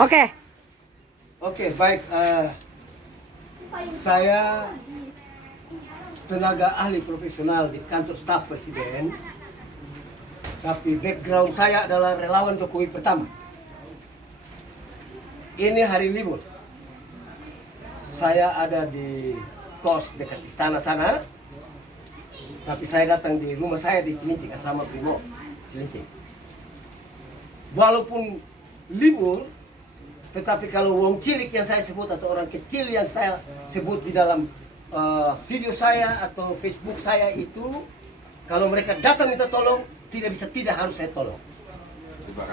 Oke. Oke, baik. Saya tenaga ahli profesional di kantor staf presiden. Tapi background saya adalah relawan Jokowi pertama. Ini hari libur. Saya ada di kos dekat istana sana. Tapi saya datang di rumah saya di Cilincing, asrama Brimob Cilincing. Walaupun libur, tetapi kalau wong cilik yang saya sebut atau orang kecil yang saya sebut di dalam video saya atau Facebook saya itu, kalau mereka datang minta tolong, tidak harus saya tolong.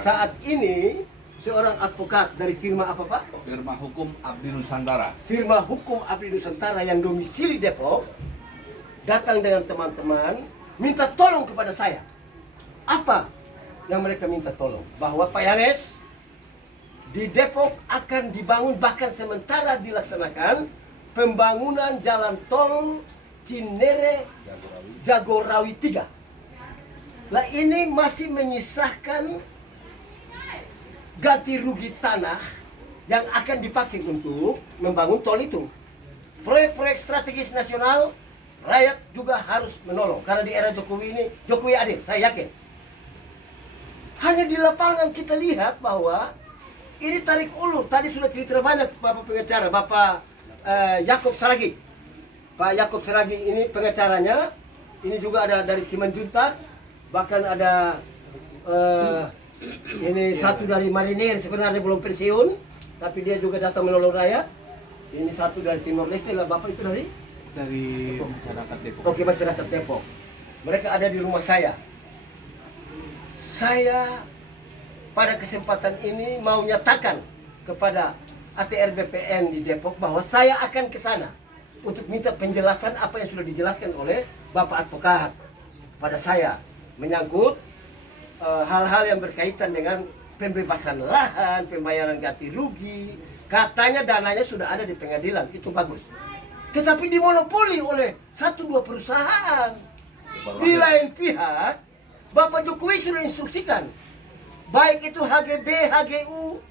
Saat ini seorang advokat dari firma apa Pak? Firma Hukum Abdi Nusantara. Firma Hukum Abdi Nusantara yang domisili Depok datang dengan teman-teman minta tolong kepada saya. Apa yang mereka minta tolong? Bahwa Pak Yanes, di Depok akan dibangun, bahkan sementara dilaksanakan pembangunan jalan tol Cinere Jagorawi 3. Lah ini masih menyisahkan ganti rugi tanah yang akan dipakai untuk membangun tol itu. Proyek-proyek strategis nasional, rakyat juga harus menolong. Karena di era Jokowi ini, Jokowi adil, saya yakin. Hanya di lapangan kita lihat bahwa ini tarik ulur. Tadi sudah cerita banyak Bapak pengacara, Bapak Yaakob Saragih. Pak Yaakob Saragih ini pengacaranya. Ini juga ada dari Simanjuntak. Bahkan ada ini satu dari marinir, sebenarnya belum pensiun, tapi dia juga datang menolong rakyat. Ini satu dari Timor Leste lah. Bapak itu dari Masyarakat Depok. Oke, masyarakat Depok. Mereka ada di rumah saya. Saya pada kesempatan ini mau nyatakan kepada ATR BPN di Depok bahwa saya akan ke sana untuk minta penjelasan apa yang sudah dijelaskan oleh Bapak Advokat pada saya menyangkut hal-hal yang berkaitan dengan pembebasan lahan, pembayaran ganti rugi. Katanya dananya sudah ada di pengadilan, itu bagus. Tetapi dimonopoli oleh 1-2 perusahaan. Di lain pihak, Bapak Jokowi sudah instruksikan, baik itu HGB, HGU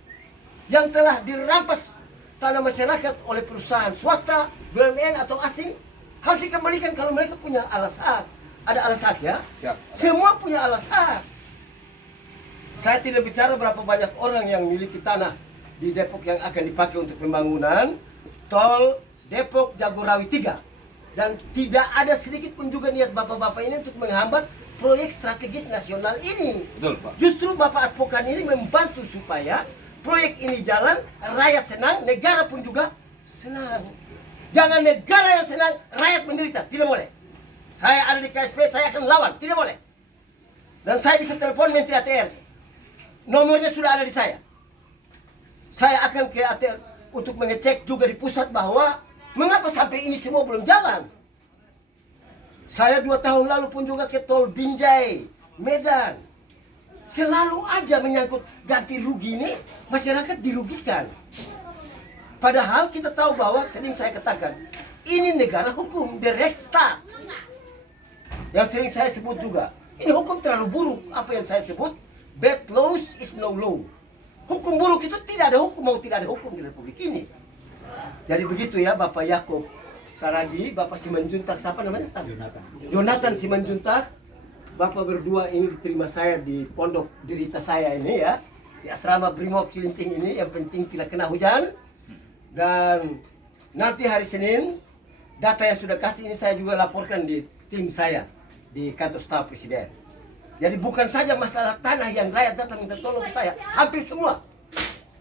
yang telah dirampas tanah masyarakat oleh perusahaan swasta, BUMN atau asing, harus dikembalikan kalau mereka punya alas hak. Ada alas hak ya? Siap. Semua punya alas hak. Saya tidak bicara berapa banyak orang yang memiliki tanah di Depok yang akan dipakai untuk pembangunan tol Depok Jagorawi 3. Dan tidak ada sedikit pun juga niat bapak-bapak ini untuk menghambat proyek strategis nasional ini. Betul, Pak. Justru Bapak Advokat ini membantu supaya proyek ini jalan, rakyat senang, negara pun juga senang. Jangan negara yang senang, rakyat menderita. Tidak boleh. Saya ada di KSP, saya akan lawan. Tidak boleh. Dan saya bisa telepon Menteri ATR. Nomornya sudah ada di saya. Saya akan ke ATR untuk mengecek juga di pusat bahwa mengapa sampai ini semua belum jalan. Saya 2 tahun lalu pun juga ke tol Binjai, Medan. Selalu aja menyangkut ganti rugi ini, masyarakat dirugikan. Padahal kita tahu bahwa sering saya katakan, ini negara hukum, the Rechtsstaat. Yang sering saya sebut juga, ini hukum terlalu buruk. Apa yang saya sebut, bad laws is no law. Hukum buruk itu tidak ada hukum, mau tidak ada hukum di Republik ini. Jadi begitu ya Bapak Yaakob Saragih, Bapak Simanjuntak, siapa namanya? Jonathan Simanjuntak. Bapak berdua ini diterima saya di pondok derita saya ini ya, di asrama Brimob Cilincing ini. Yang penting tidak kena hujan. Dan nanti hari Senin, data yang sudah kasih ini saya juga laporkan di tim saya di kantor staf presiden. Jadi bukan saja masalah tanah yang rakyat datang minta tolong ke saya, hampir semua.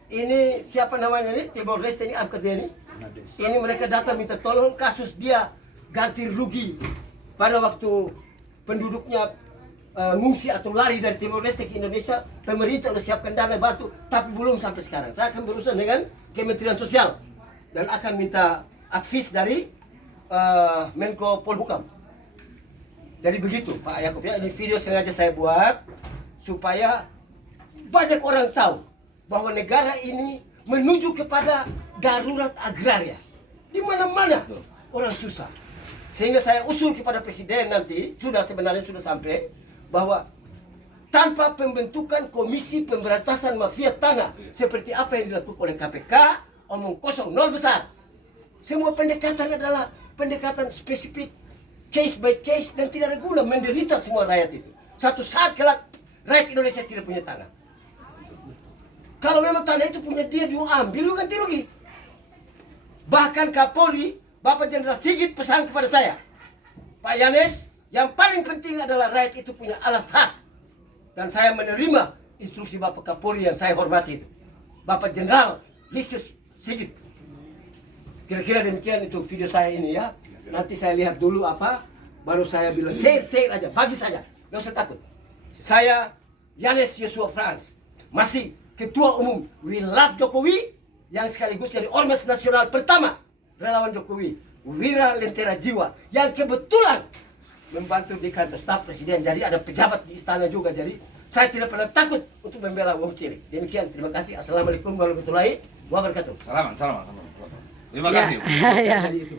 Ini siapa namanya ini? Timor Leste ini, angkat dia ini. Ini mereka datang minta tolong kasus dia ganti rugi pada waktu penduduknya ngungsi atau lari dari Timor Leste ke Indonesia. Pemerintah sudah siapkan dana bantu, tapi belum sampai sekarang. Saya akan berurusan dengan Kementerian Sosial dan akan minta advis dari Menko Polhukam. Jadi begitu Pak Yaakob ya, ini video sengaja saya buat supaya banyak orang tahu bahwa negara ini menuju kepada darurat agraria. Di mana-mana orang susah. Sehingga saya usul kepada presiden nanti, sebenarnya sudah sampai, bahwa tanpa pembentukan komisi pemberantasan mafia tanah seperti apa yang dilakukan oleh KPK, omong kosong, nol besar. Semua pendekatan adalah pendekatan spesifik, case by case, dan tidak ada guna menderita semua rakyat itu. Satu saat kelak rakyat Indonesia tidak punya tanah. Kalau memang tanah itu punya dia ambil, ganti rugi. Bahkan Kapolri, Bapak Jenderal Sigit pesan kepada saya, Pak Yanes, yang paling penting adalah rakyat itu punya alas hak. Dan saya menerima instruksi Bapak Kapolri yang saya hormati itu, Bapak Jenderal Listus Sigit. Kira-kira demikian itu video saya ini ya. Nanti saya lihat dulu apa, baru saya bilang share aja, bagi saja, nggak usah takut. Saya Yanes Yosua Frans, masih Ketua Umum We Love Jokowi, yang sekaligus jadi ormas nasional pertama relawan Jokowi, Wira Lentera Jiwa, yang kebetulan membantu di kantor staf presiden. Jadi ada pejabat di istana juga. Jadi saya tidak pernah takut untuk membela wong cilik. Demikian, terima kasih. Assalamualaikum warahmatullahi wabarakatuh. Salaman. Terima kasih. Ya. Jadi itu.